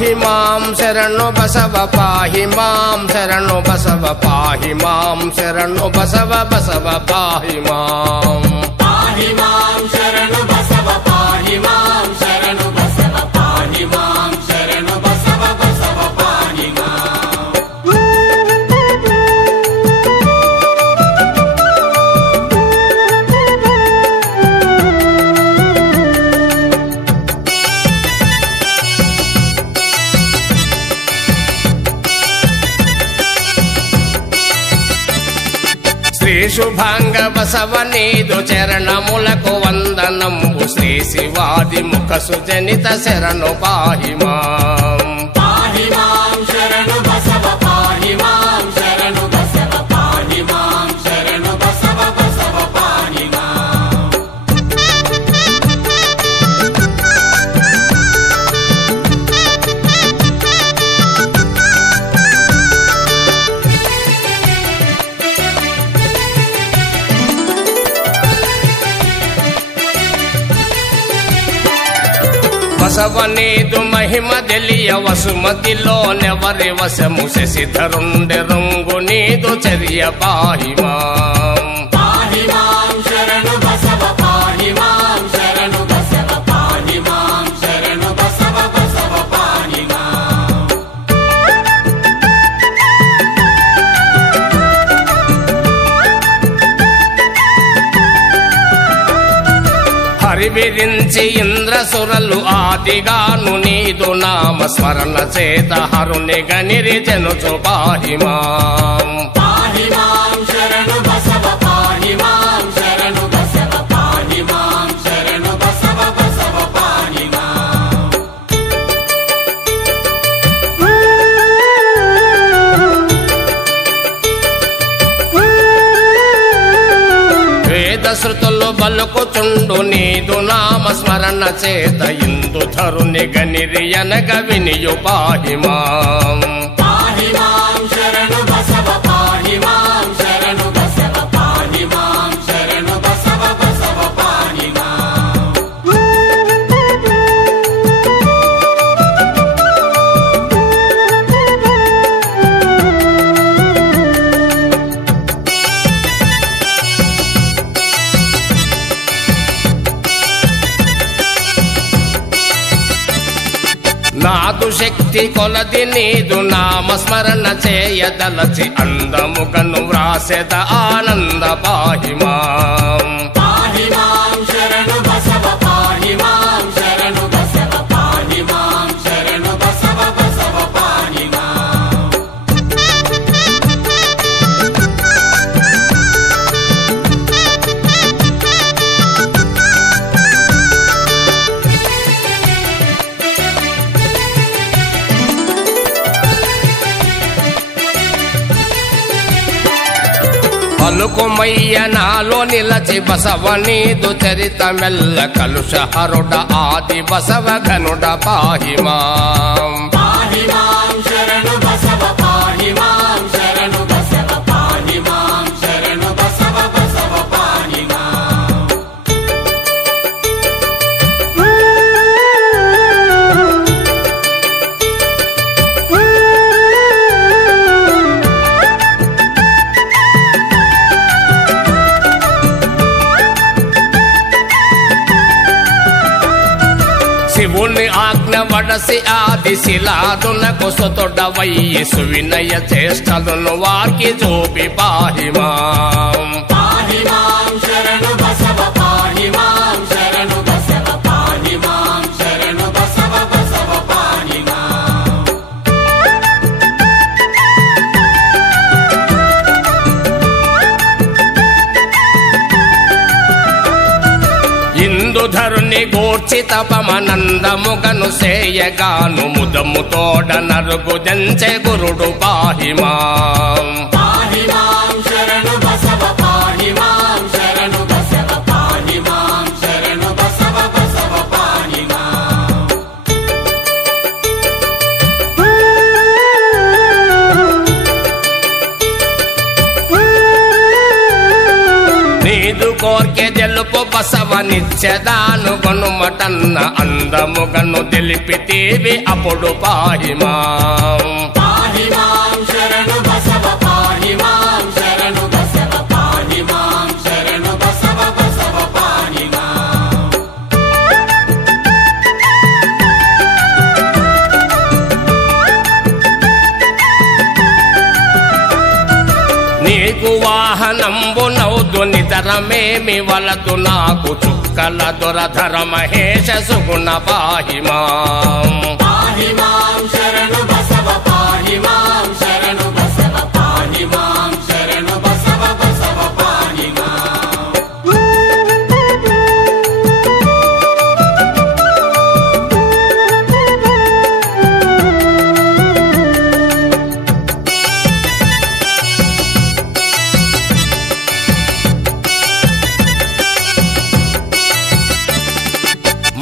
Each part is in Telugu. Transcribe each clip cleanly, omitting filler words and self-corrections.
ಪಾಹಿ ಮಾಂ ಶರಣು ಬಸವ ಪಾಹಿ ಮಾಂ ಶರಣು ಬಸವ ಪಾಹಿ ಮಾಂ ಶರಣು ಬಸವ ಬಸವ ಪಾಹಿ ಮಾಂ ಪಾಹಿ ಮಾಂ ಶರಣು ಬಸವ ಪಾಹಿ ಮಾಂ ಶರಣು ಬಸವ ಪಾಹಿ ಮಾಂ ಶರಣು ಬಸವ ಬಸವ ಪಾಹಿ ಮಾಂ శ్రీ శుభాంగ బసవ నీదు చరణములకు వందనంబు శ్రీ శివాది ముఖ సుజనిత శరణు పాహి మాం పాహి మాం శరణు బసవ పాహి మాం శరణు బసవ పాహి మాం శరణు బసవ బసవ పాహి మాం బసవ నీదు మహిమ తెలియ వసుమతిలో నెవరి వశము శశిధరుండె రంగు నీదు చర్య పాహి మాం పాహి మాం శరణు బసవ పాహి మాం శరణు బసవ పాహి మాం శరణు బసవ బసవ పాహి మాం హరివిరించి ఇంద్రసురలు ఆదిగాను నీదు నామ స్మరణ చేత హరుని గనిరి జనుచు పాహి మాం పాహి మాం శరణు బసవ పాహి మాం శరణు బసవ పాహి మాం శరణు బసవ బసవ పాహి మాం వేద శృతులు బలుకుచుండు నీదు నామ స్మరణ చేత ఇందు ధరుని గనిరి అనగ వినియు పాహి మాం పాహి మాం శరణు బసవ పాహి మాం శరణు బసవ పాహి మాం శరణు బసవ బసవ పాహి మాం నాదు శక్తి కొలది నీదు నామ స్మరణ చేయదలచి అందముగను వ్రాసెద ఆనంద పాహి మాం పాహి మాం శరణు బసవ పాహి మాం శరణు బసవ పాహి మాం శరణు బసవ బసవ పాహి మాం పలుకుమయ్య నాలో నిలచి బసవ నీదు చరిత మెల్ల కలుష హరుడ ఆది బసవ ఘనుడ పాహి మాం పాహి మాం శరణు బసవ పాహి మాం శరణు బసవ పాహి మాం శరణు బసవ బసవ పాహి మాం శివుని ఆజ్ఞ వడసి ఆది శిలాదునకు సుతొడవయ్యి సువినయ చేష్టలను వారికి చూపి పాహి మాం పాహి మాం శరణు బసవ పాహి మాం శరణు బసవ పాహి మాం శరణు బసవ బసవ పాహి మాం ఇందుధరుని గూర్చి తపమనందముగను సేయగాను ముదము తోడ నరుగు జంచె గురుడు పాహి మాం పాహి మాం శరణు బసవ పాహి మాం శరణు బసవ పాహి మాం శరణు బసవ బసవ పాహి మాం నీదు కోర్కె తెలుపు బసవనిచ్చెదాను గొనుమటన్న అందముగను తెలిపితేవి అప్పుడు పాహిమాం పాహిమాం శరణు బసవ పాహిమాం శరణు బసవ పాహిమాం శరణు బసవ బసవ పాహిమాం నీకు వాహనంబు నౌదు నితరమేమి వలదు నాకు చుక్కల దొరధర మహేశ సుగుణ పాహిమాం పాహిమాం శరణు బసవ పాహిమాం శరణు బసవ పాహిమాం శరణు బసవ బసవ పాహిమాం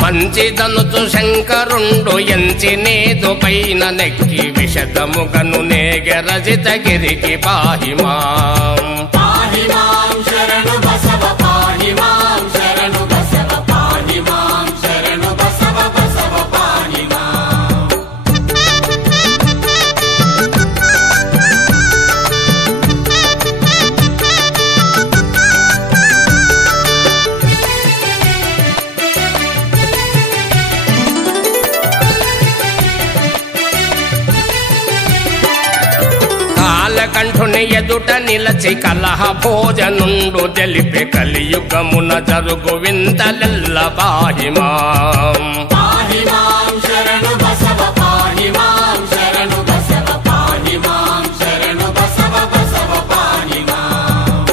మంచిదనుచు శంకరుండు ఎంచినేదు పైన నెక్కి విషదముగను నేగెరజిత గిరికి పాహిమాం పాహిమాం శరణు బసవ పాహిమాం శరణు బసవ పాహిమాం శరణు బసవ బసవ పాహిమాం కంఠుని ఎదుట నిలచి కలహ భోజనుండు తెలిపి కలియుగమున జరుగు వింతలెల్ల పాహిమాం పాహిమాం శరణు బసవ పాహిమాం శరణు బసవ పాహిమాం శరణు బసవ బసవ పాహిమాం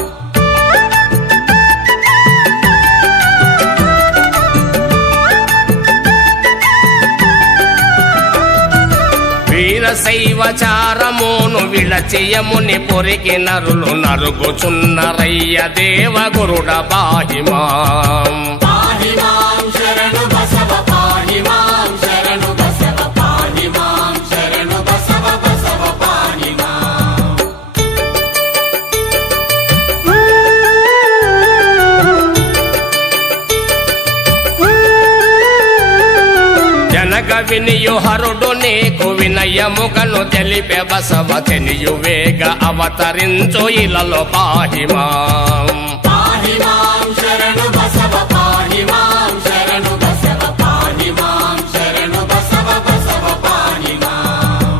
వీరశైవచారమును విళచియముని పొరికి నరులు నరుగుచున్నరయ్య దేవగురుడ పాహిమాం పాహిమాం శరణు బసవ పాహిమాం శరణు బసవ పాహిమాం శరణు బసవ బసవ పాహిమాం జనక వినియు హరుడు నీకు వినయముగను తెలిపే బసవ తెనియు వేగ అవతరించు ఇలలో పాహిమాం పాహిమాం శరణు బసవ పాహిమాం శరణు బసవ పాహిమాం శరణు బసవ బసవ పాహిమాం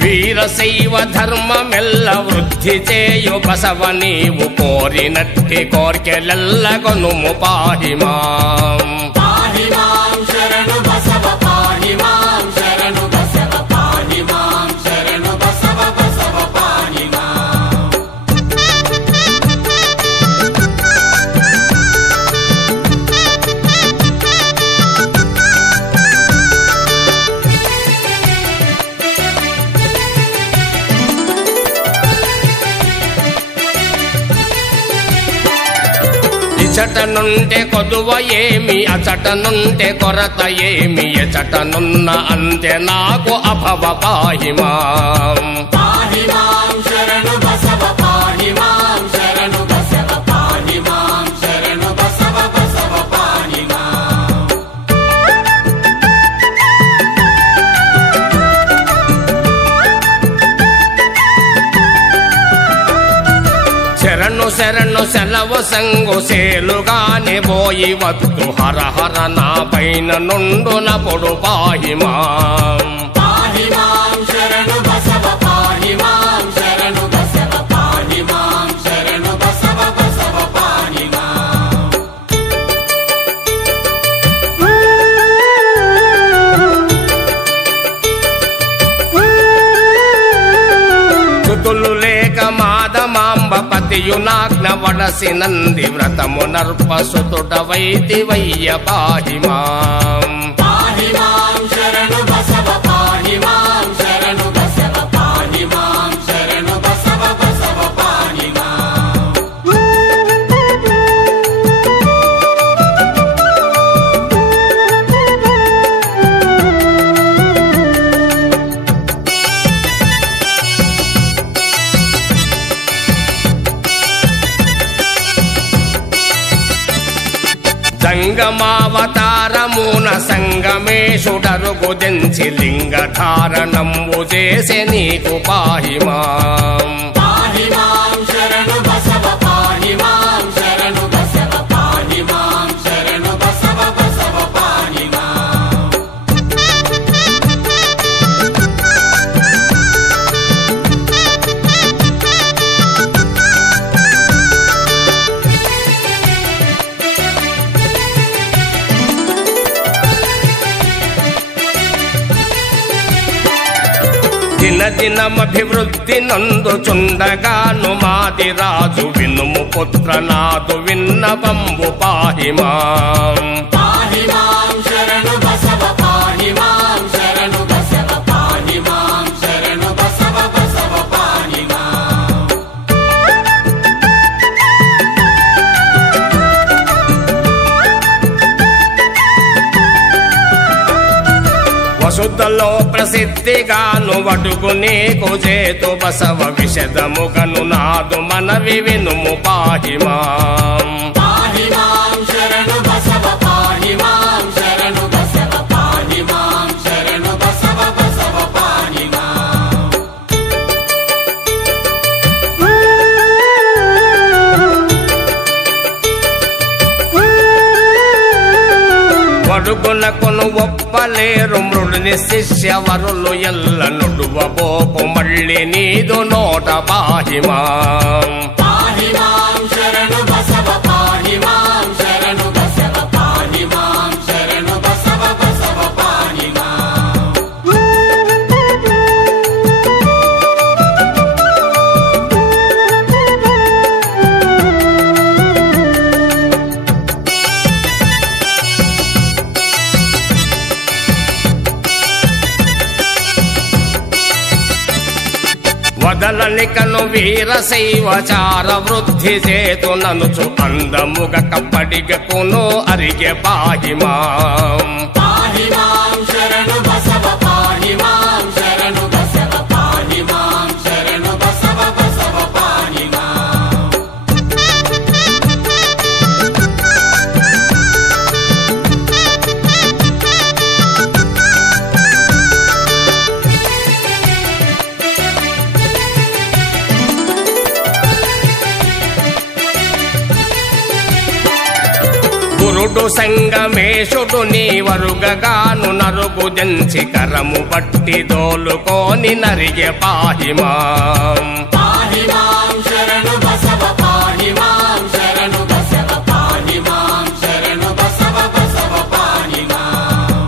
వీరశైవ ధర్మమెల్ల వృద్ధి చేయు బసవ నీవు కోరినట్టి కోర్కెలెల్ల గొనుము పాహిమాం పాహిమాం శరణు బసవ పాహిమాం శరణు బసవ పాహిమాం శరణు బసవ బసవ పాహిమాం ఇచట నుండే కొదువ ఏమి అచట నుండే కొరత ఏమి ఎచటనున్న అంతే నాకు అభవ పాహిమాం పాహిమాం శరణు బసవ పాహిమాం శరణు బసవ పాహిమాం శరణు బసవ బసవ పాహిమాం శరణు శరణు సెలవు సంగు సేలుగానే పోయి వత్తు హర హర నా పైన నుండు నపుడు పాహిమాం పాహిమాం శరణు బసవ పాహిమాం శరణు బసవ పాహిమాం శరణు బసవ బసవ పాహిమాం చుతులు లేక మాదమాంబ పతియునాజ్ఞ వడసి నంది వ్రతము నర్పసుతుడ వైదివయ్య పాహిమాం పాహిమాం శరణు బసవ పాహిమాం శరణు బసవ పాహిమాం శరణు బసవ బసవ పాహిమాం సంగమావతారమున సంగమేశుడరుగు దెంచి లింగధారణంబు చేసే నీకు పాహి మాం పాహి మాం శరణు బసవ పాహి మాం శరణు బసవ పాహి మాం శరణు బసవ బసవ పాహి మాం దినదినమభివృద్ధి నందుచుండగాను మాది రాజు వినుము పుత్రనాదు విన్నవంబు పాహి మాం పాహి మాం శరణు బసవ పాహి మాం శరణు బసవ పాహి మాం శరణు బసవ బసవ పాహి మాం వసుధలో ప్రసిద్ధిగాను వడుగు నీకు చేతు బసవ విషదముగను నాదు మనవి వినుము పాహి మాం పాహి మాం శరణు బసవ పాహి మాం శరణు బసవ పాహి మాం శరణు బసవ బసవ పాహి మాం వడుగునకును ఒప్పలేరు మృడుని శిష్యవరులు ఎల్ల నుడువబోపు మళ్ళీ నీదు నోట పాహి మాం పాహి మాం శరణు బసవ పాహి మాం శరణు బసవ పాహి మాం శరణు బసవ బసవ పాహి మాం వదలనికను వీరశైవచార వృద్ధి చేతు ననుచు అందముగ కప్పడిగకును అరిగే పాహి మాం పాహి మాం శరణు బసవ పాహి మాం శరణు బసవ పాహి మాం శరణు బసవ బసవ పాహి మాం గురుడు సంగమేశుడు నీ వరుగగాను నరుగు దెంచి కరము బట్టి దోలుకోని నరిగే పాహి మాం పాహి మాం శరణు బసవ పాహి మాం శరణు బసవ పాహి మాం శరణు బసవ బసవ పాహి మాం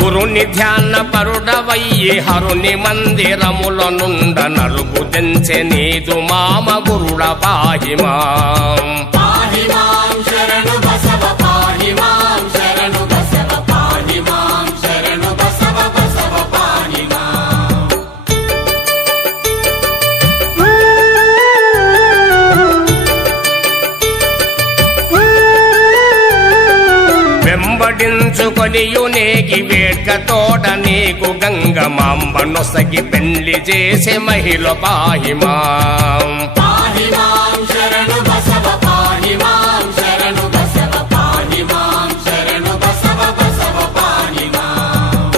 గురుని ధ్యాన పరుడవయ్యి హరుని మందిరముల నుండ నరుగు దెంచె నీదు మామ గురుడ పాహి మాం పాహి మాం శరణు బసవ పాహి మాం శరణు బసవ పాహి మాం శరణు బసవ బసవ పాహి మాం వెంబడించుకొనియునేకి వేడ్క తోడ నీకు గంగమాంబ నొసగి పెళ్లి చేసే మహిళ పాహి మాం పాహి మాం శరణు బసవ పాహి మాం శరణు బసవ పాహి మాం శరణు బసవ బసవ పాహి మాం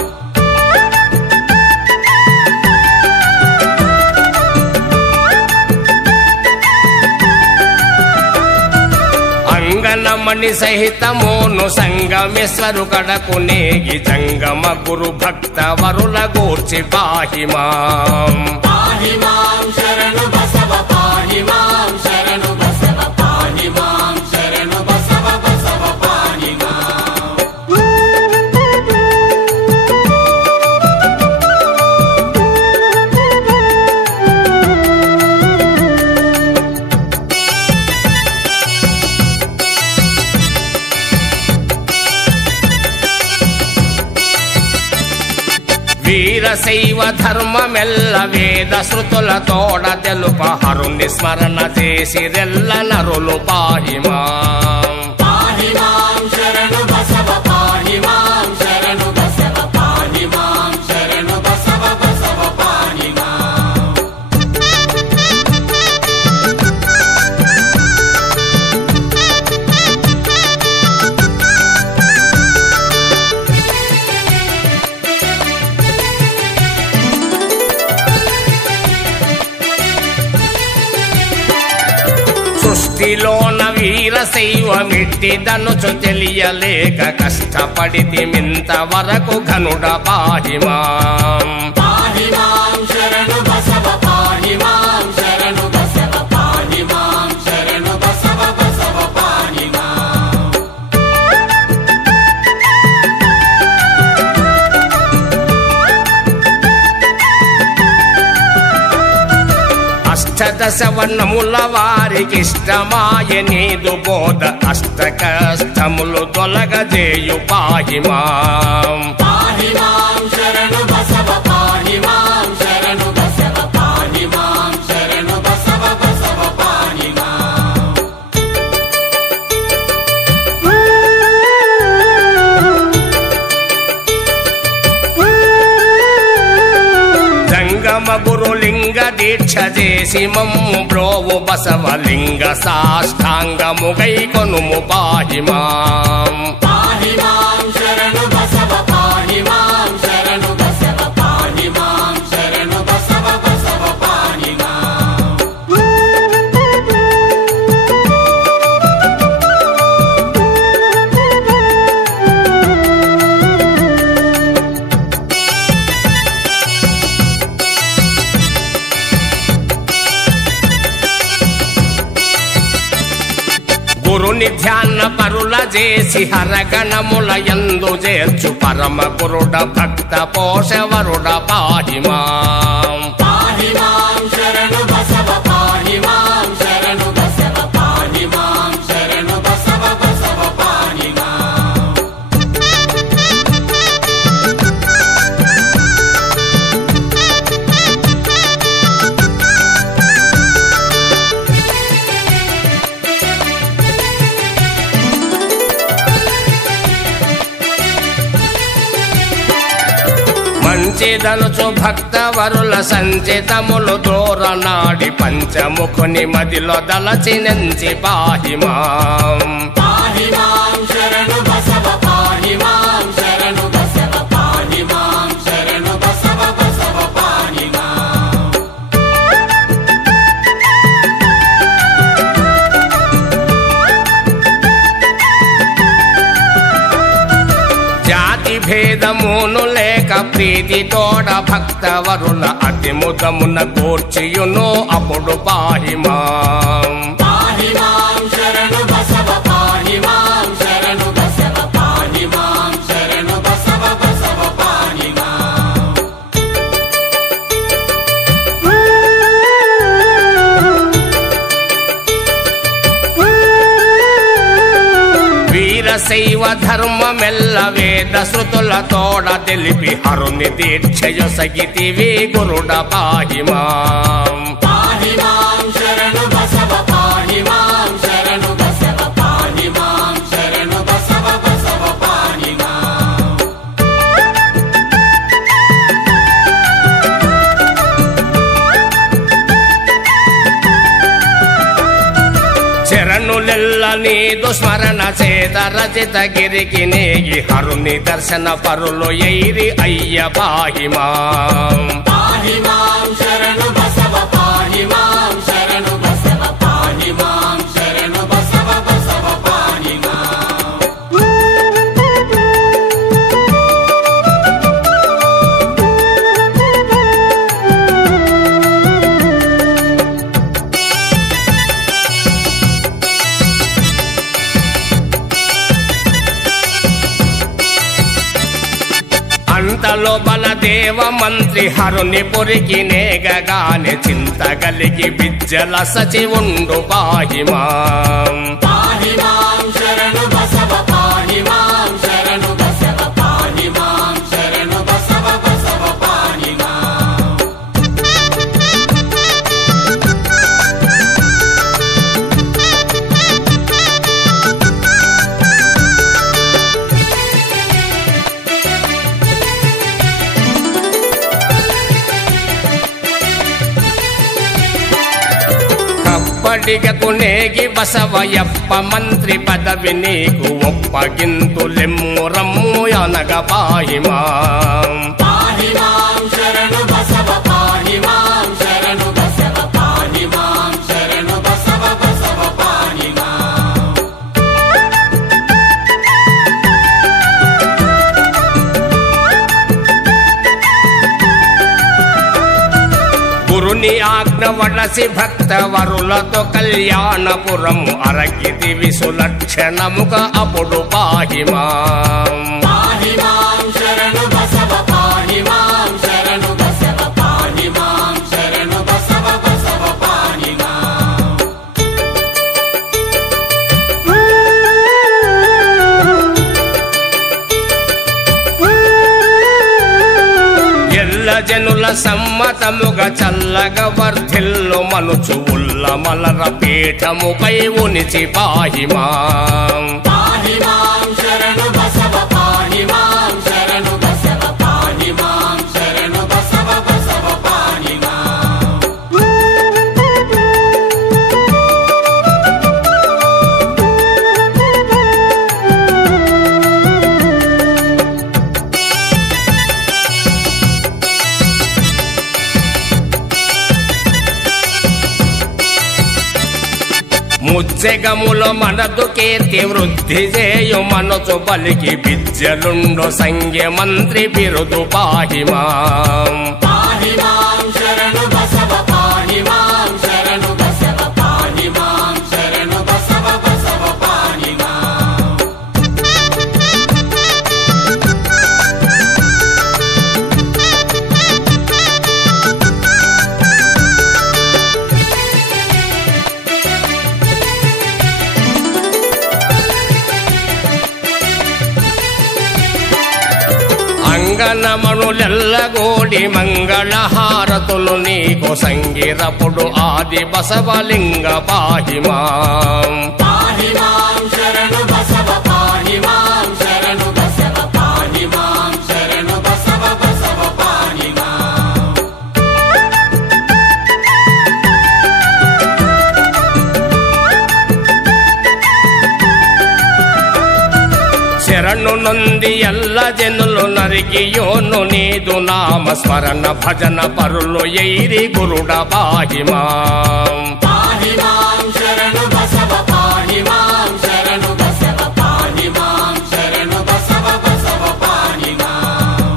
అంగనమణి సహితమోను సంగమేశ్వరు కడకు నేగి జంగమ గురు భక్త వరుల గూర్చి పాహి మాం పాహి మాం శరణు బసవ పాహి మాం శరణు బసవ పాహి మాం శరణు బసవ బసవ పాహి మాం వీరశైవ ధర్మమెల్ల వేద శృతుల తోడ తెలుప హరుని స్మరణ చేసి రెల్ల నరులు పాహి మాం పాహి మాం శరణు బసవ పాహి మాం శరణు బసవ పాహి మాం శరణు బసవ బసవ పాహి సృష్టిలోన వీరశైవమిట్టిదనుచు తెలియలేక కష్టపడితిమింతవరకు ఘనుడ పాహి మాం. పాహి మాం శరణు బసవ పాహి మాం శరణు బసవ పాహి మాం శరణు బసవ బసవ పాహి మాం. అష్టదశ వర్ణముల వారికిష్టమాయ నీదు బోధ అష్టకష్టములు తొలగజేయు పాహి మాం. పాహి మాం శరణు బసవ పాహి మాం శరణు బసవ పాహి మాం శరణు బసవ బసవ పాహి మాం. జంగమ గురులింగ దీక్ష చేసి మమ్ము బ్రోవు బసవలింగ సాష్టాంగముగై కొనుము పాహి మాం. పాహి మాం శరణు బసవ పాహి మాం శరణు బసవ పాహి మాం శరణు బసవ బసవ పాహి మాం. గురుని ధ్యాన పరుల చేసి హరగణముల యందు చేర్చు పరమ గురుడ భక్త పోషవరుడ పాహి మాం. పాహి మాం శరణు బసవ పాహి మాం శరణు బసవ పాహి మాం శరణు బసవ బసవ పాహి మాం. మంచిదనుచు భక్తవరుల సంచితములు దూరనాడి పంచముఖుని మదిలో దలచినంచి పాహి మాం. పాహి మాం శరణు బసవ పాహి మాం శరణు బసవ పాహి మాం శరణు బసవ బసవ పాహి మాం. జాతి భేదమును లేక ప్రీతి తోడ భక్తవరుల అతిముదమున కూర్చియును అప్పుడు పాహి మాం. పాహి మాం శరణు బసవ పాహి మాం శరణు బసవ పాహి మాం శరణు బసవ బసవ పాహి మాం. వీరశైవ ధర్మమెల్ల వేద శృతుల తోడ తెలిపి హరుని దీక్షయు సగితివి గురుడ పాహి మాం. పాహి మాం శరణు బసవ పాహి మాం శరణు బసవ పాహి మాం శరణు బసవ బసవ పాహి మాం. శరణులెల్ల నీదు స్మరణ చేత రచిత గిరికి నేగి హరుని దర్శన పరులు ఎయిరి అయ్య పాహి మాం. పాహి మాం శరణు బసవ పాహి మాం శరణు బసవ పాహి మాం శరణు బసవ బసవ పాహి మాం. అంతలో బలదేవ మంత్రి హరుని పొరికి నేగగానే చింతగలిగి బిజ్జల సచి ఉండు పాహి మాం. పాహి మాం శరణు బసవ పాహి మాం శరణు బసవ పాహి మాం శరణు బసవ బసవ పాహి మాం. కప్పడిగకు నేగి బసవయప్ప మంత్రి పదవి నీకు ఒప్పగింతులెమ్ము రమ్ము అనగ పాహి మాం. పాహి మాం శరణు బసవ పాహి మాం శరణు బసవ పాహి మాం శరణు బసవ బసవ పాహి ముని ఆజ్ఞ వడసి భక్త వరులతో కళ్యాణపురము అరగితివి సులక్షణముగ అప్పుడు పాహి మాం పాహి మాం శరణు బసవ పాహి మాం శరణు బసవ పాహి మాం శరణు బసవ బసవ పాహి మాం ఎల్ల జనుల సమ్మతముగా చల్లగా వర్ధిల్లు మనుచు ఉల్ల మలర పీఠముపై ఉనిచి పాహి మాం పాహి మాం శరణు బసవ పాహి మాం శరణు బసవ పాహి మాం శరణు బసవ బసవ పాహి మాం ముజ్జగములో మనదు కీర్తి వృద్ధి చేయు మనసు బలికి విద్యలుండు సంఖ్య మంత్రి బిరుదు పాహి మాం పాహి మాం శరణు బసవ పాహి మాం శరణు బసవ పాహి మాం శరణు బసవ బసవ పాహి మాం అంగనమణులెల్లగోడి మంగళహారతులు నీకు సంగిరపుడు ఆది బసవలింగ పాహి మాం పాహి మాం శరణు బసవ పాహి మాం శరణు బసవ పాహి మాం శరణు బసవ బసవ పాహి మాం శరణు నొంది ఎల్ల జనులు నరికియోను నీదు నామ స్మరణ భజన పరులు ఎయిరి గురుడ పాహి మాం పాహి మాం శరణు బసవ పాహి మాం శరణు బసవ పాహి మాం శరణు బసవ బసవ పాహి మాం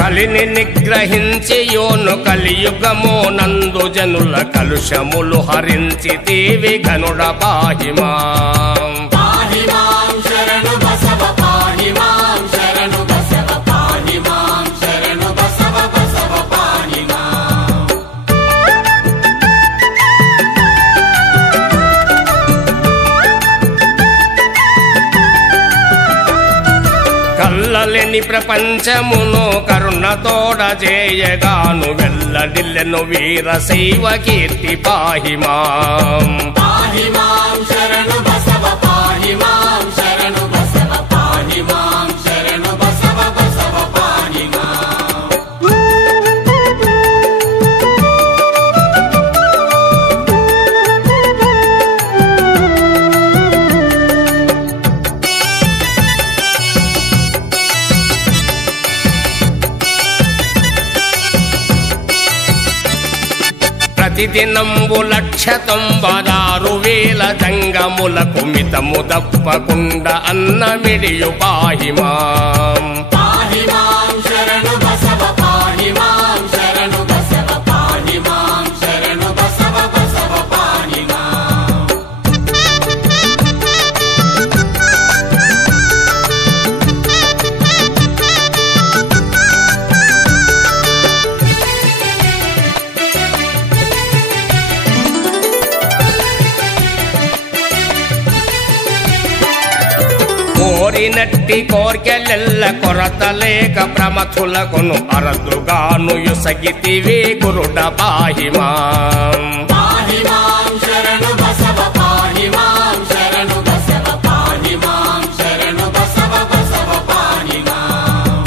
కలిని నిగ్రహించి యోను కలియుగము నందు జనుల కలుషములు హరించి తీవి గనుడ పాహి మాం పాహి మాం శరణు బసవ పాహి మాం శరణు బసవ పాహి మాం శరణు బసవ బసవ పాహి మాం కల్లలేని ప్రపంచమును కరుణతోడ చేయగాను వెల్లడిల్లెను వీర శైవ కీర్తి పాహి మాం పాహి మాం శరణు బసవ పాహి మాం శరణు బసవ పాహి మాం శరణు బసవ బసవ పాహి మాం ప్రతిదినంబు 196,000 జంగములకు మితము తప్పకుండా అన్నమిడియు పాహి మాం పాహి మాం శరణు బసవ పాహి మాం శరణు బసవ పాహి మాం శరణు బసవ బసవ పాహి మాం కోరినట్టి కోర్కెలెల్ల కొరత లేక ప్రమథులకును అరదుగాను యుసగితివి గురుడ పాహి మాం పాహి మాం శరణు బసవ పాహి మాం శరణు బసవ పాహి మాం శరణు బసవ బసవ పాహి మాం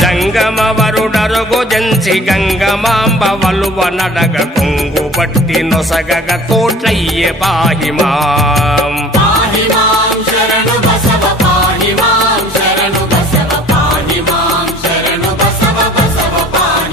జంగమ వరుడరుగు జంచి గంగమాంబ వలువ నడగ కొంగు బట్టి నొసగగ కోట్లయ్యే పాహి మాం పాహి మాం శరణు బసవ పాహి మాం శరణు బసవ పాహి మాం శరణు బసవ బసవ పాహి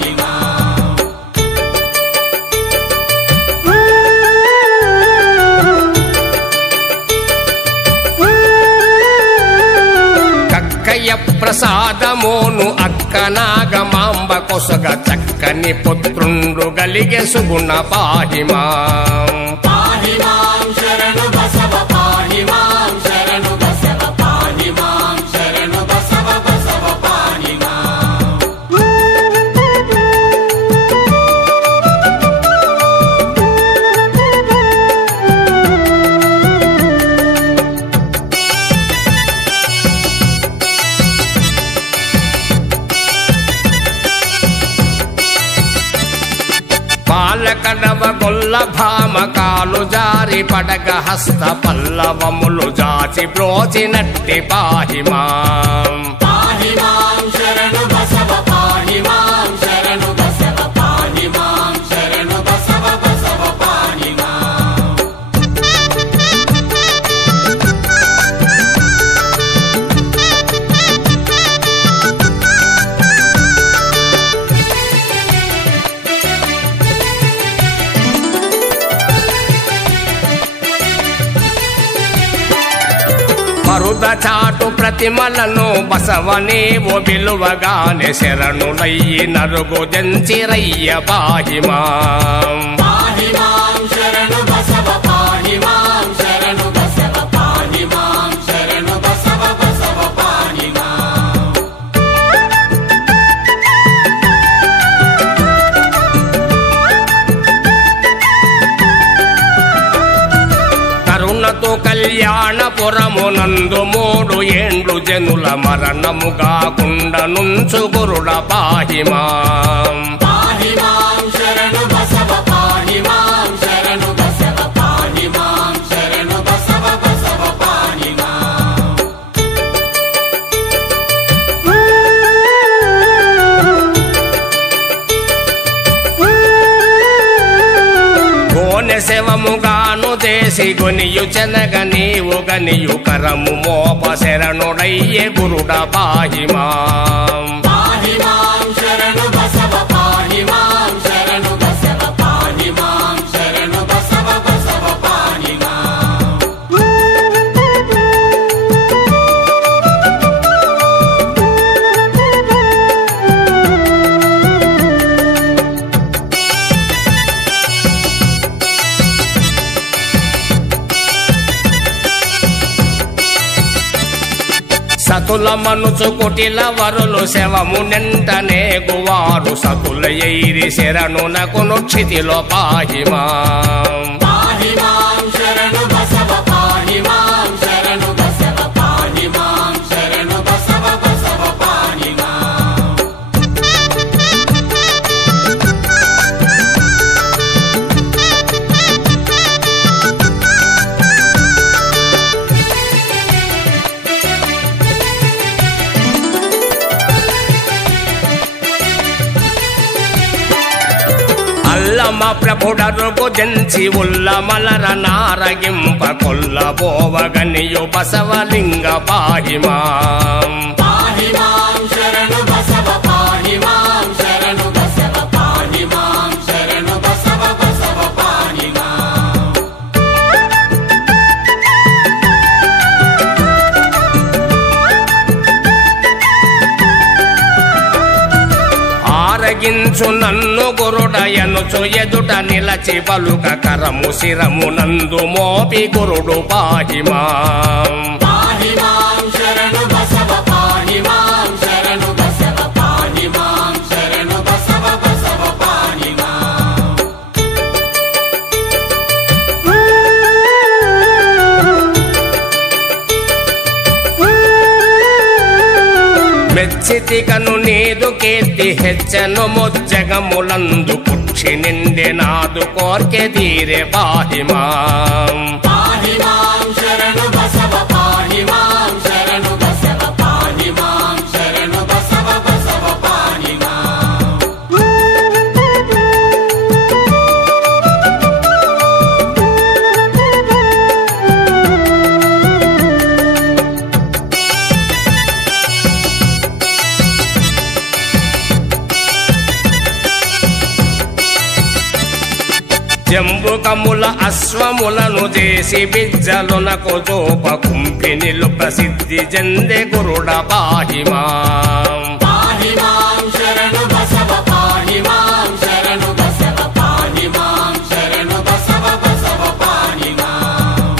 ప్రసాదమోను అక్కనాగమాంబ కొసగ చక్కని పుత్రుండు గలిగే సుగుణ పాహిమాం పాహి మాం శరణు బసవ పాహి మాం శరణు బసవ పాహి మాం శరణు బసవ బసవ పాహి మాం పాలకడవ గొల్ల భామ కాలు జారి పడగ హస్త పల్లవములు జాచి బ్రోచినట్టి పాహిమాం పాహి మాం శరణు బసవ పాహి మాం శరణు బసవ పాహి మాం శరణు బసవ బసవ పాహి మాం మరుద చాటు ప్రతిమలను బసవనేవో విలువగానే శరణులయ్యి నరుగు జంచిరయ్య పాహిమాం పాహి మాం శరణు బసవ పాహి మాం శరణు బసవ పాహి మాం శరణు బసవ బసవ పాహి మాం కరుణతో కళ్యాణపురమునందు 3 ఏండ్లు జనుల మరణముగా కుండ నుంచు గురుడ పాహిమాం పాహి మాం శరణు బసవ పాహి మాం శరణు బసవ పాహి మాం శరణు బసవ బసవ పాహి మాం గోనె శవముగాను చేసి గొనియు చెనగ నీవు గనియు కరము మోప శరణుడయ్యే గురుడ పాహిమాం పాహి మాం శరణు బసవ పాహి మాం శరణు బసవ పాహి మాం శరణు బసవ బసవ పాహి మాం సతుల మనుచు కుటిల వరులు శవము నెంటనే గువారు సతుల ఎయిరి శరణునకును క్షితిలో పాహిమాం పాహి మాం శరణు బసవ పాహి మాం శరణు బసవ పాహి మాం శరణు బసవ బసవ పాహి మాం అల్లమ ప్రభుడరుగు జంచి ఉల్ల మలర నారగింప కొల్ల బోవగనియు బసవలింగ పాహిమాం పాహి మాం శరణు బసవ పాహి మాం శరణు బసవ పాహి మాం శరణు బసవ బసవ పాహి మాం ఆరగించు నన్ను గురుడయనుచు ఎదుట నిలచి పలుక కరము శిరము నందు మోపి గురుడు పాహిమాం పాహి మాం శరణు బసవ పాహి మాం శరణు బసవ పాహి మాం శరణు బసవ బసవ పాహి మాం మెచ్చితి కను నీదు కీర్తి హెచ్చను మొజ్జగములందు కుక్షి నిండె నాదు కోర్కె తీరే పాహిమాం పాహి మాం శరణు బసవ పాహి మాం శరణు బసవ పాహి మాం శరణు బసవ బసవ పాహి మాం జంబుకముల అశ్వములను చేసి బిజ్జలునకు చూప కుంభినిలు ప్రసిద్ధి చెందే గురుడ పాహి మాం. పాహి మాం శరణు బసవ పాహి మాం శరణు బసవ పాహి మాం శరణు బసవ బసవ పాహి మాం.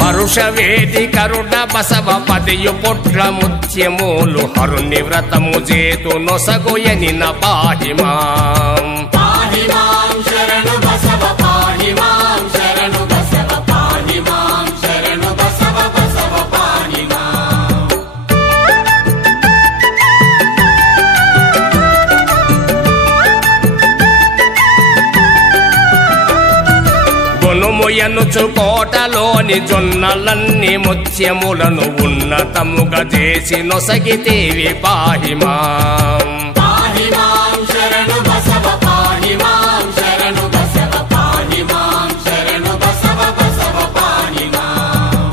పరుషవేది కరుణ బసవ పదియు పొట్ల ముత్యములు హరుని వ్రతము చేతు నొసగుయనిన పాహి మాం. పాహి మాం శరణు బసవ పాహి మాం శరణు బసవ పాహి మాం శరణు బసవ బసవ పాహి మాం. గొనుముయనుచు కోటలోని జొన్నలన్నీ ముత్యములను ఉన్నతముగా చేసి నొసగితేవి పాహి మాం. పాహి మాం శరణు బసవ పాహి మాం శరణు బసవ పాహి మాం శరణు బసవ బసవ పాహి మాం.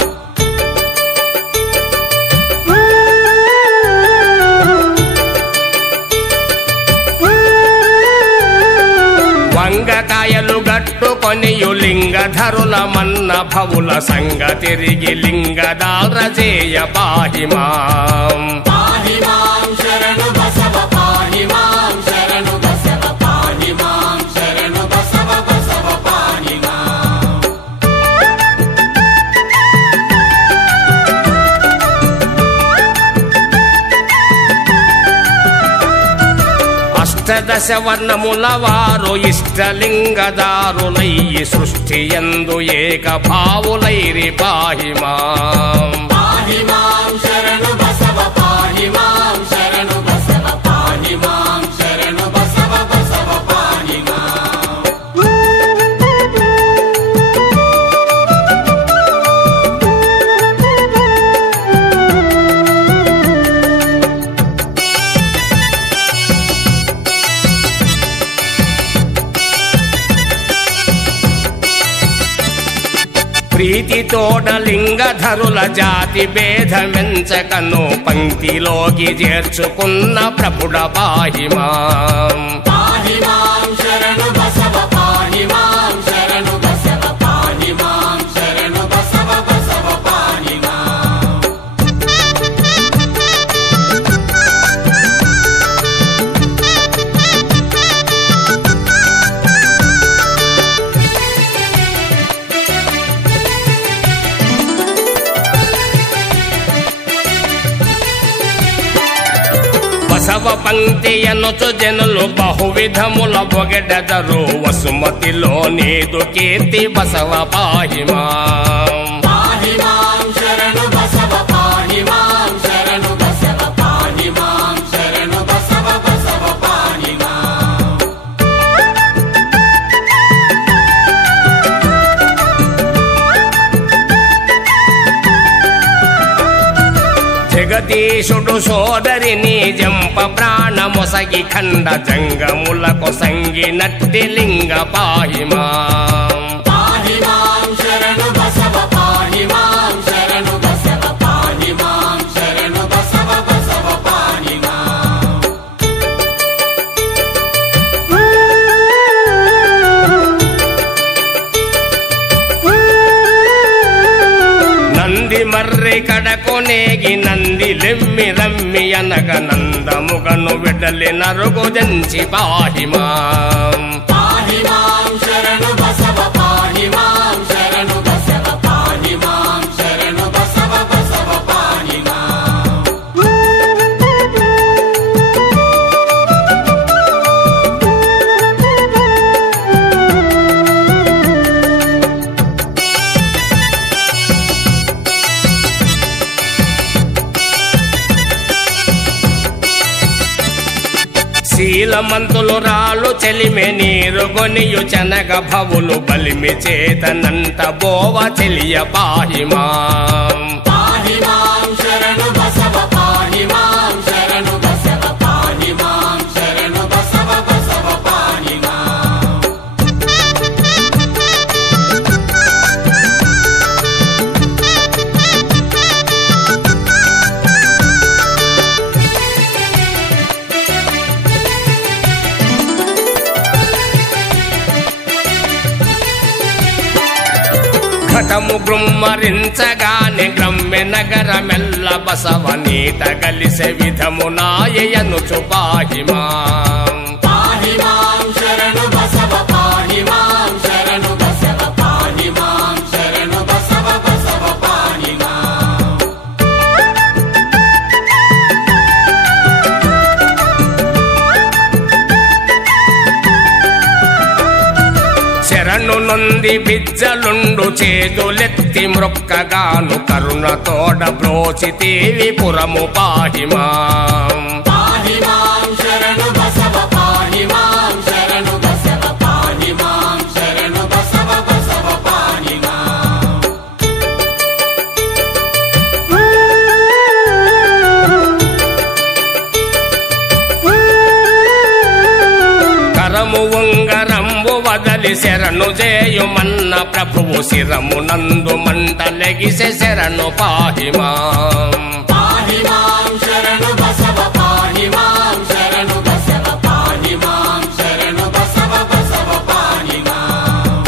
వంగకాయలు గట్టుకొనియు లింగధరుల మన్న భవుల సంగ తిరిగి లింగదాల్రజేయ పాహి మాం. పాహి మాం శరణు బసవ పాహి మాం శరణు బసవ పాహి మాం శరణు బసవ బసవ పాహి మాం. అష్టదశ వర్ణముల వారు ఇష్టలింగదారులయ్యి సృష్టి యందు ఏక భావులైరి పాహి మాం. పాహి మాం శరణు బసవ పాహి మాం శరణు బసవ పాహి మాం శరణు బసవ బసవ పాహి మాం. ప్రీతితోడ లింగధరుల జాతి భేదమెంచకను పంక్తిలోకి చేర్చుకున్న ప్రభుడ పాహి మాం. పాహి మాం శరణు బసవ పాహి మాం శరణు బసవ పాహి మాం శరణు బసవ బసవ పాహి మాం. బసవ పంక్తి ఎనుచు జనులు బహువిధముల బొగెడెదరు వసుమతిలో నీదు కీర్తి బసవ పాహి మాం. పాహి మాం శరణు బసవ పాహి మాం శరణు బసవ పాహి మాం శరణు బసవ బసవ పాహి మాం. జగదీశుడు సోదరిని జంప ప్రాణమొసగి ఖండ జంగములకు సంగినట్టి లింగ పాహి మాం. పాహి మాం శరణు బసవ పాహి మాం శరణు బసవ పాహి మాం శరణు బసవ బసవ పాహి మాం. నంది మర్రి కడకొనేగి నంది లెమ్మి రమ్మి అనగ నందముగను విడలి నరుగు జంచి పాహి మాం. పాహి మాం శరణు బసవ పాహి మాం శరణు బసవ పాహి మాం శరణు బసవ బసవ పాహి మాం. శీలమంతులు రాళ్ళు చెలిమె నీరు గొనియు చనగ భవులు బలిమి చేతనంత బోవ చెలియ పాహి మాం. పాహి మాం శరణు బసవ పాహి మాం శరణు బసవ పాహి మాం శరణు బసవ బసవ ఘటము గృమ్మరించగానే గ్రమ్మె నగరమెల్ల బసవ నీట గలిసె విధమునాయనుచు పాహి మాం పాహి మాం శరణు బసవ పాహి మాం శరణు బసవ పాహి మాం శరణు బసవ బసవ పాహి మాం శరణు నొంది బిజ్జలుండు చేతులెత్తి మ్రొక్కగాను కరుణతోడ బ్రోచితీవి పురము పాహి మాం పాహి మాం శరణు బసవ పాహి మాం శరణు బసవ పాహి మాం శరణు బసవ బసవ పాహి మాం కరము ఉంగరంబు వదలి శరణు చేయుమన్న ప్రభువు శిరము నందు మంటలెగిసె శరణు పాహి మాం పాహి మాం శరణు బసవ పాహి మాం శరణు బసవ పాహి మాం శరణు బసవ బసవ పాహి మాం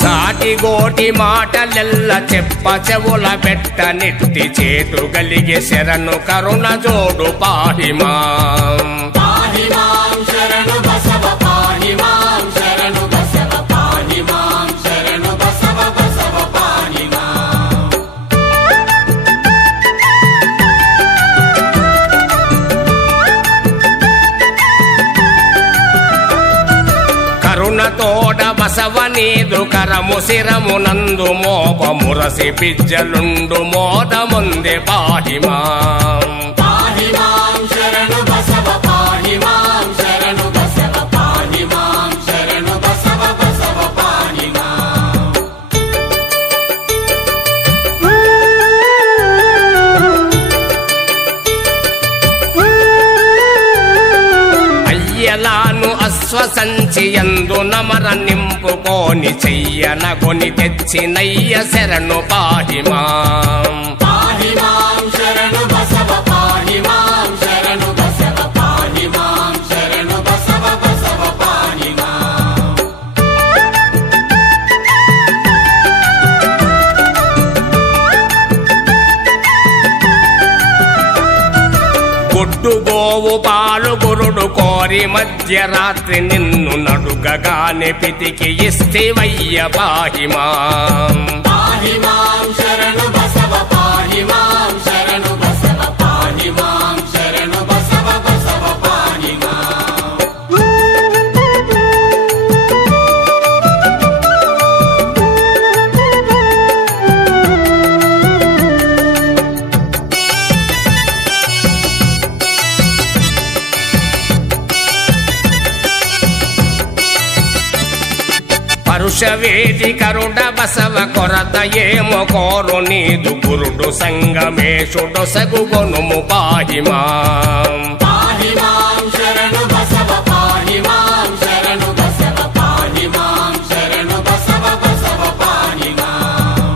సాటి గోటి మాటలెల్ల చెప్ప చెవుల బెట్ట నెట్టి చేటు గలిగే శరణు కరుణ జోడు పాహి మాం పాహి మాం శరణు బసవ పాహి మాం శరణు బసవ పాహి మాం శరణు బసవ బసవ పాహి మాం కరుణతోడ బసవ నీదు కరము శిరము నందు మోప మురసి పిజ్జలుండు మోదముందే పాహి మాం పాహి మాం శరణు బసవ పాహి మాం శరణు బసవ పాహి మాం శరణు బసవ బసవ పాహి మాం అయ్యలాను అశ్వసంచియందు నమర నింపుకోని చెయ్యనగొని తెచ్చినయ్య శరణు పాహి మాం పాహి మాం శరణు బసవ పాహి మాం శరణు బసవ పాహి మాం శరణు బసవ బసవ పాహి మాం గుడ్డు గోవు పాలు గురుడు కోరి మధ్యరాత్రి నిన్ను నడుగగానే పితికి ఇస్తివయ్య పాహి మాం పాహి మాం శరణు బసవ పాహి మాం శరణు బసవ పాహి మాం శరణు బసవ బసవ పాహి మాం పరుషవేది కరుడ బసవ కొరత ఏమో కోరు నీదు గురుడు సంగమేశుడు సగుగొనుము పాహి మాం పాహి మాం శరణు బసవ పాహి మాం శరణు బసవ పాహి మాం శరణు బసవ బసవ పాహి మాం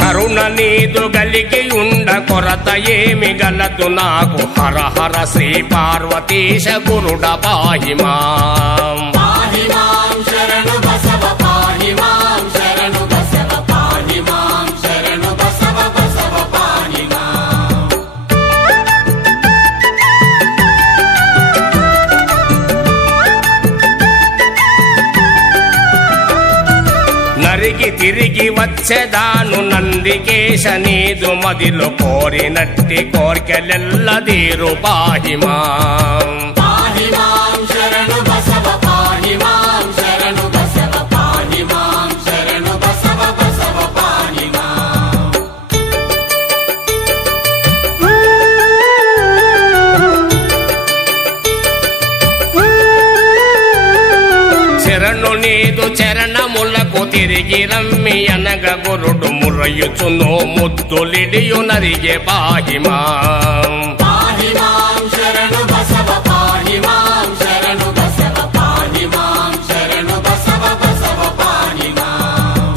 కరుణ నీదు గలిగి ఉండ కొరత ఏమి గలదు నాకు హర హర శ్రీ పార్వతీశ గురుడ పాహి మాం పాహి మాం శరణు బసవ పాహి మాం శరణు బసవ పాహి మాం శరణు బసవ బసవ పాహి మాం నరిగి తిరిగి వచ్చేదాను నందికేశ నీదు మదిలో కోరినట్టి కోర్కెలెల్లదీరు పాహి మాం పాహి మాం శరణు బసవ పాహి మాం శరణు బసవ పాహి మాం శరణు బసవ బసవ పాహి మాం తిరిగి రమ్మి అనగ గురుడు మురయుచును ముద్దులిడియు నరిగే పాహిమాం పాహి మాం శరణు బసవ పాహి మాం శరణు బసవ పాహి మాం శరణు బసవ బసవ పాహి మాం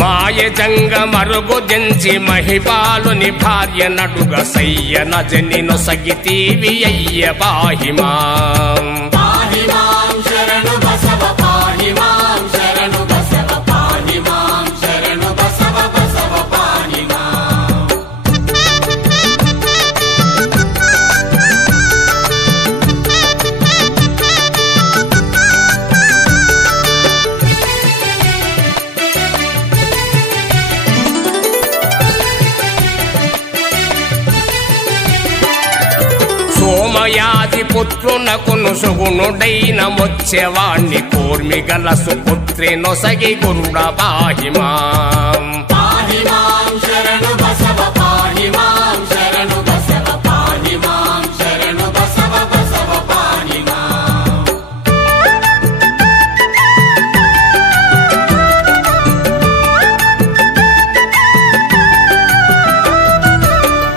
మాయ జంగ మరుగు దించి మహిపాలుని భార్య నడుగ సయ్యన జని నొసగితీవి అయ్య పాహిమాం పాహి మాం శరణు బసవ పాహి మాం శరణు బసవ పాహి మాం శరణు బసవ బసవ పాహి మాం సోమయాది పుత్రునకును సుగుణుడైన మొచ్చెవాణ్ణి కూర్మి గల సుపుత్రి నొసగి గురుడ పాహిమాం పాహి మాం శరణు బసవ పాహి మాం శరణు బసవ పాహి మాం శరణు బసవ బసవ పాహి మాం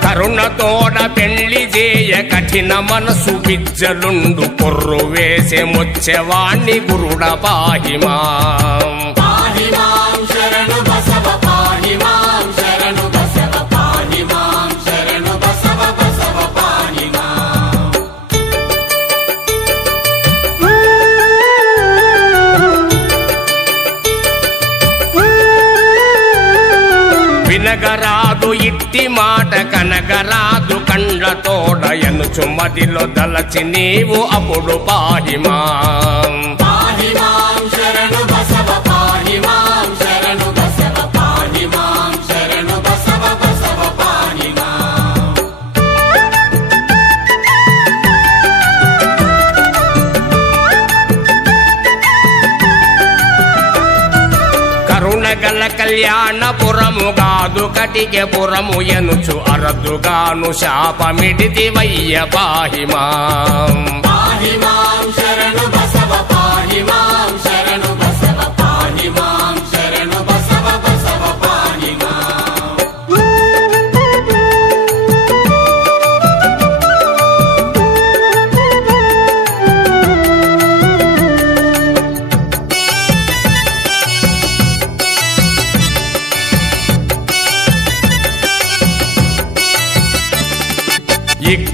కరుణతోడ పెళ్లి చేయ కఠిన మనసు బిజ్జలుండు పొర్రు వేసే మొచ్చెవాణ్ణి గురుడ పాహిమాం పాహి మాం శరణు బసవ పాహి మాం శరణు బసవ పాహి మాం శరణు బసవ బసవ పాహి మాం వినగరాదు ఇట్టి మాట కనగరాదు కండ్లతోడ ఎనుచు మదిలో దలచి నీవు అప్పుడు పాహిమాం పాహి మాం శరణు బసవ పాహి మాం శరణు బసవ పాహి మాం శరణు బసవ బసవ పాహి మాం కరుణగల కళ్యాణపురముగాదు కటికెపురము ఎనుచు అరదుగాను శాపమిడిది వయ్య పాహిమాం పాహి మాం శరణు బసవ పాహి మాం శరణు బసవ పాహి మాం శరణు బసవ బసవ పాహి మాం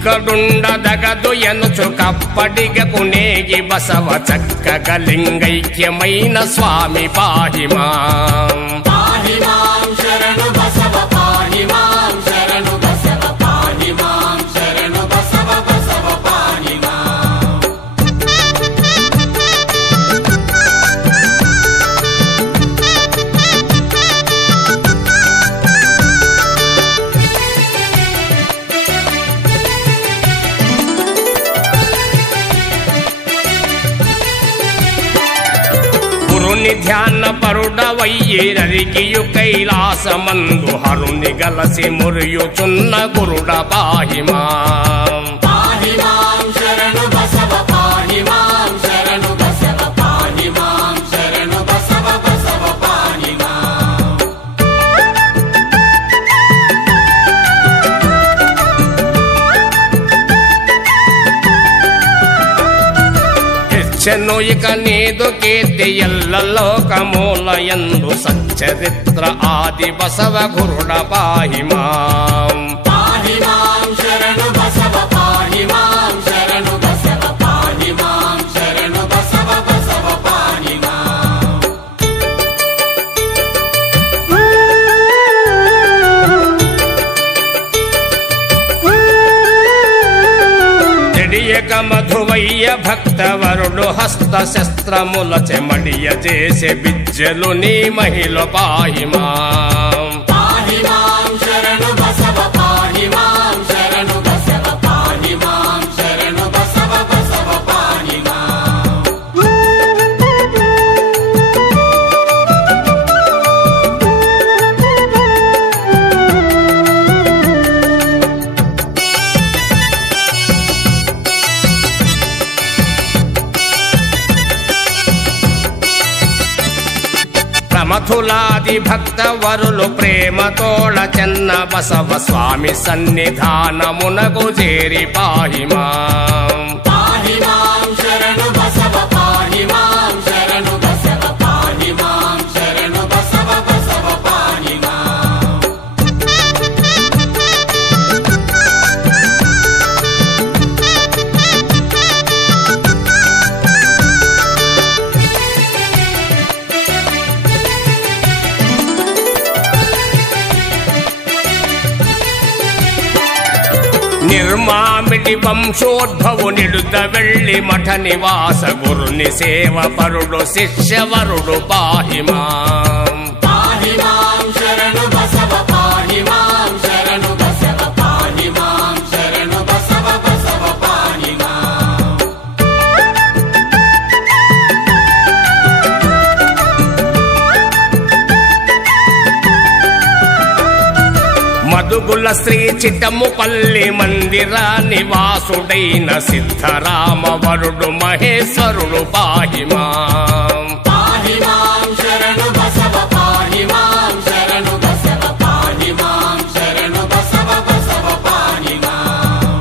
ఇక్కడుండదగదు ఎనుచు కప్పటిగకు నేగి బసవ చక్కగ లింగైక్యమైన స్వామి పాహిమాం పాహి మాం శరణు బసవ పాహి మాం శరణు బసవ పాహి మాం శరణు బసవ బసవ పాహి మాం గురుని ధ్యాన పరుడవయ్యి నరికియు కైలాసమందు హరుని గలసి మురియుచున్న గురుడ పాహిమాం పాహి మాం శరణు బసవ పాహి మాం శరణు బసవ పాహి మాం శరణు బసవ బసవ పాహి మాం హెచ్చను ఇక నీదు కీర్తి ఎల్ల లోకమూలయందు సచ్చరిత్ర ఆది బసవ గురుడ పాహిమాం పాహి మాం శరణు బసవ పాహి మాం శరణు బసవ పాహి మాం శరణు బసవ బసవ పాహి మాం జడియక మధువయ్య భక్తవరుడు హస్త శస్త్రముల చెమడియ చేసే బిజ్జలు నీ మహిళ పాహిమాం పాహి మాం శరణు బసవ పాహి మాం శరణు బసవ పాహి మాం శరణు బసవ బసవ పాహి మాం భక్తులాది భక్తవరులు ప్రేమతోడ చెన్న బసవ స్వామి సన్నిధానమునకు చేరి పాహిమాం పాహి మాం శరణు బసవ పాహి మాం శరణు బసవ పాహి మాం శరణు బసవ బసవ పాహి మాం నిర్మామిడి వంశోద్భవు నిడుద వెళ్ళి మఠ నివాస గురుని సేవ పరుడు శిష్యవరుడు పాహిమాం పాహి మాం శరణు బసవ పాహి మాం శరణు బసవ పాహి మాం శరణు బసవ బసవ పాహి మాం మదుగుల శ్రీ చిట్టముపల్లి మందిర నివాసుడైన సిద్ధరామ వరుడు మహేశ్వరుడు పాహిమాం పాహి మాం శరణు బసవ పాహి మాం శరణు బసవ పాహి మాం శరణు బసవ బసవ పాహి మాం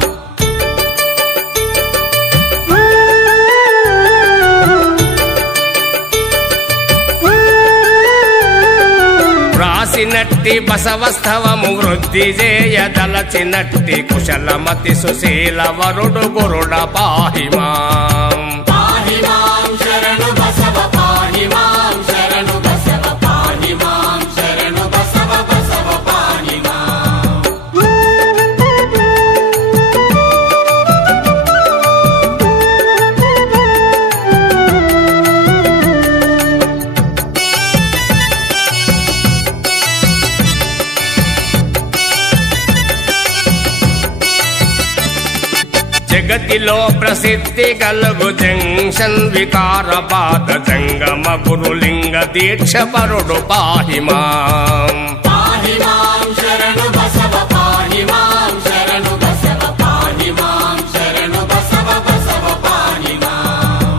రాసినట్టి బసవస్తవము వృద్ధి చేయదలచినట్టి కుశలమతి సుశీల వరుడు గురుడ పాహిమాం పాహి మాం శరణు బసవ పాహి మాం శరణు బసవ పాహి మాం శరణు బసవ బసవ పాహి మాం జగతిలో ప్రసిద్ధి కలుగు జంక్షన్ వికారబాద జంగమ గురులింగ దీక్ష పరుడు పాహిమాం పాహి మాం శరణు బసవ పాహి మాం శరణు బసవ పాహి మాం శరణు బసవ బసవ పాహి మాం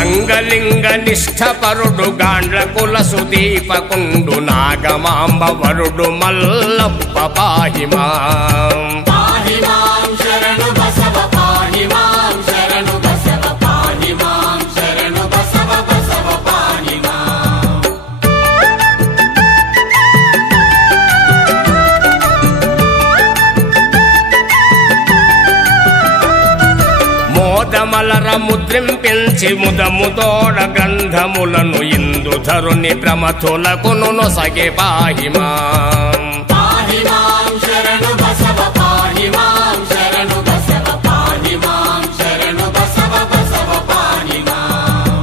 అంగలింగ నిష్ఠపరుడు గాండ్ల కుల సుదీపకుండు నాగమాంబ వరుడు మల్లప్ప పాహిమాం పాహి మాం శరణు బసవ పాహి మాం శరణు బసవ పాహి మాం శరణు బసవ బసవ పాహి మాం మోదమలర ముద్రింపించి ముదముతోడ గ్రంథములను ఇందుధరుని ప్రమథులకును నొసగే పాహిమాం పాహి మాం శరణు బసవ పాహి మాం శరణు బసవ పాహి మాం శరణు బసవ బసవ పాహి మాం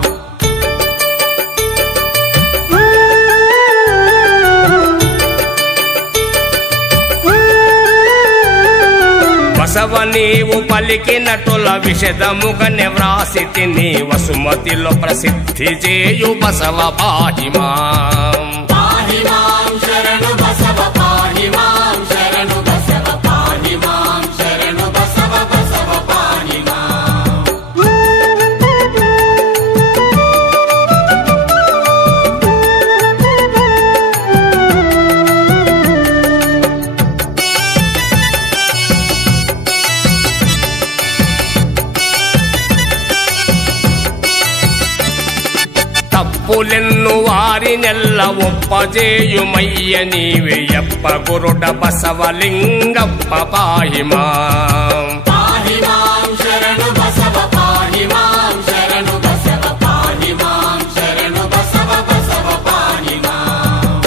బసవ నీవు పలికినటుల విషదముగ వ్రాసితిని వసుమతిలో ప్రసిద్ధి చేయు బసవ పాహిమాం పాహి మాం శరణు బసవ పాహి మాం శరణు బసవ పాహి మాం శరణు బసవ బసవ పాహి మాం తప్పులెన్ను వారినెల్ల ఒప్పజేయుమయ్య నీవే యప్ప గురుడ బసవలింగప్ప పాహిమాం పాహి మాం శరణు బసవ పాహి మాం శరణు బసవ పాహి మాం శరణు బసవ బసవ పాహి మాం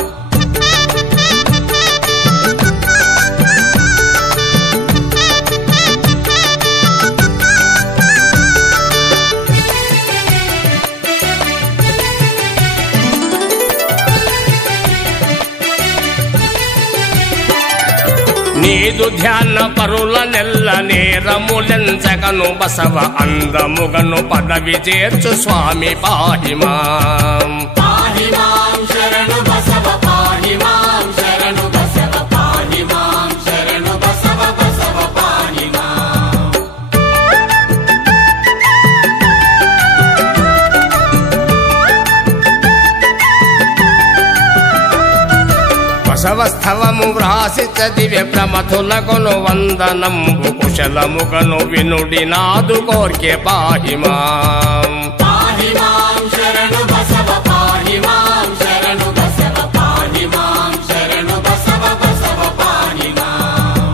నీ నీదు ధ్యాన పరులనెల్ల నేరములెంచగను బసవ అందముగను పదవి చేర్చు స్వామి పాహి మాం పాహి మాం శరణు బసవ పాహి మాం శరణు బసవ పాహి మాం శరణు బసవ బసవ పాహి మాం బసవస్థవము వ్రాసి చదివే ప్రమథులకును వందనంబు కుశలముగను వినుడి నాదు కోర్కె పాహి మాం పాహి మాం శరణు బసవ పాహి మాం శరణు బసవ పాహి మాం శరణు బసవ బసవ పాహి మాం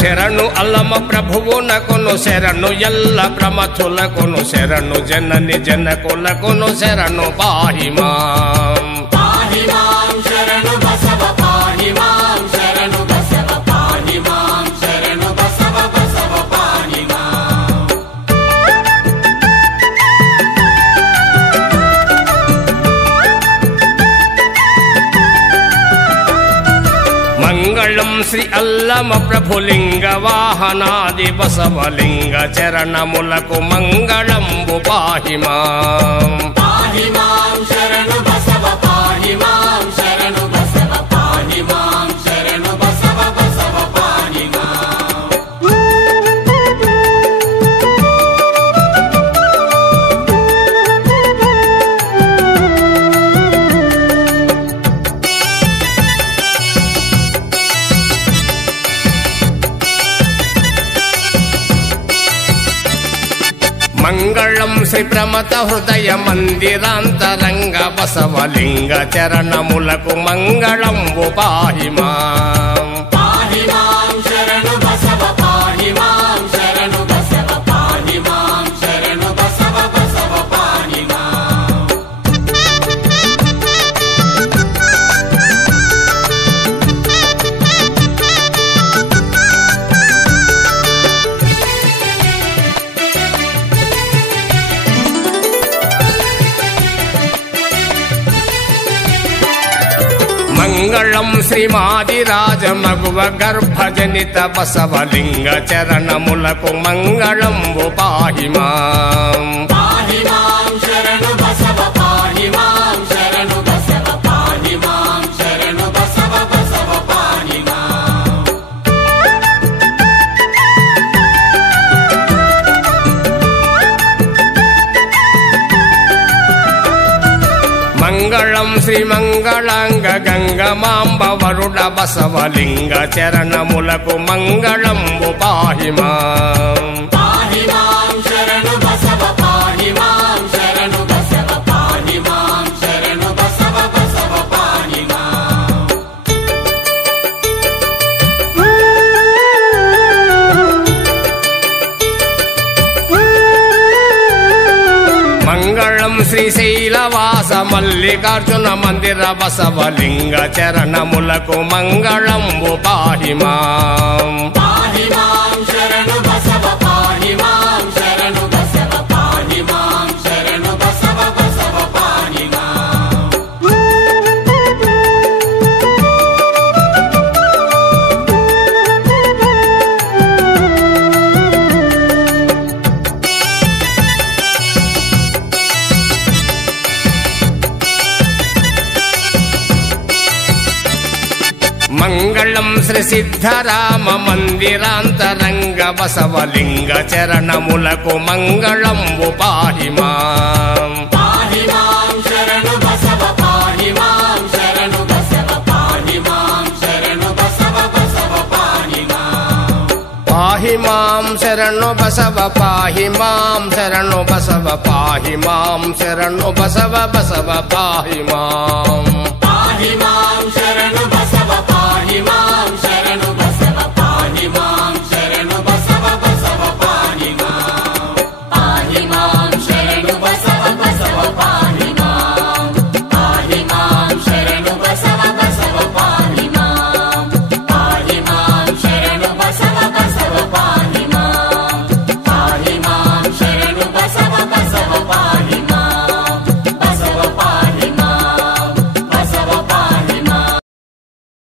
శరణు అల్లమ ప్రభువునకును శరణు ఎల్ల ప్రమథులకును శరణు జనని జనకులకును శరణు పాహి మాం పాహి మాం శరణు బసవ పాహి మాం శరణు బసవ పాహి మాం శరణు బసవ బసవ పాహి మాం మంగళం శ్రీ అల్లమ ప్రభులింగ వాహనాది బసవలింగ చరణములకు మంగళంబు పాహి మాం పాహి మాం శరణు బసవ పాహి మాం శరణు బసవ పాహి మాం శరణు బసవ బసవ పాహి మాం మంగళం శ్రీ ప్రమత హృదయ మందిరాంతరంగ బసవలింగ చరణములకు మంగళంబు పాహి మాం పాహి మాం శరణు బసవ పాహి మాం శరణు బసవ పాహి మాం శరణు బసవ బసవ పాహి మాం మంగళం శ్రీమాదిరాజ మగువ గర్భజనిత బసవలింగ చరణములకు మంగళంబు పాహి మాం పాహి మాం శరణు బసవ పాహి మాం శరణు బసవ పాహి మాం శరణు బసవ బసవ పాహి మాం మంగళం శ్రీ మంగళాంగ గంగమాంబ వరుడ బసవలింగ చరణములకు మంగళంబు పాహి మాం పాహి మాం శరణు బసవ పాహి మాం శరణు బసవ పాహి మాం శరణు బసవ బసవ పాహి మాం మంగళం శ్రీశైలవాస మల్లికార్జున మందిర బసవలింగ చరణములకు మంగళంబు పాహి మాం పాహి మాం శరణు బసవ పాహి మాం శరణు బసవ పాహి మాం శరణు బసవ బసవ పాహి మాం మంగళం శ్రీ సిద్ధరామ మందిరాంతరంగ బసవలింగ చరణములకు మంగళంబు పాహి మాం పాహి మాం శరణు బసవ పాహి మాం శరణు బసవ పాహి మాం శరణు బసవ బసవ పాహి మాం పాహి మాం శరణు బసవ పాహి మాం శరణు బసవ పాహి మాం శరణు బసవ బసవ పాహి మాం పాహి మాం శరణు బసవ పాహి మాం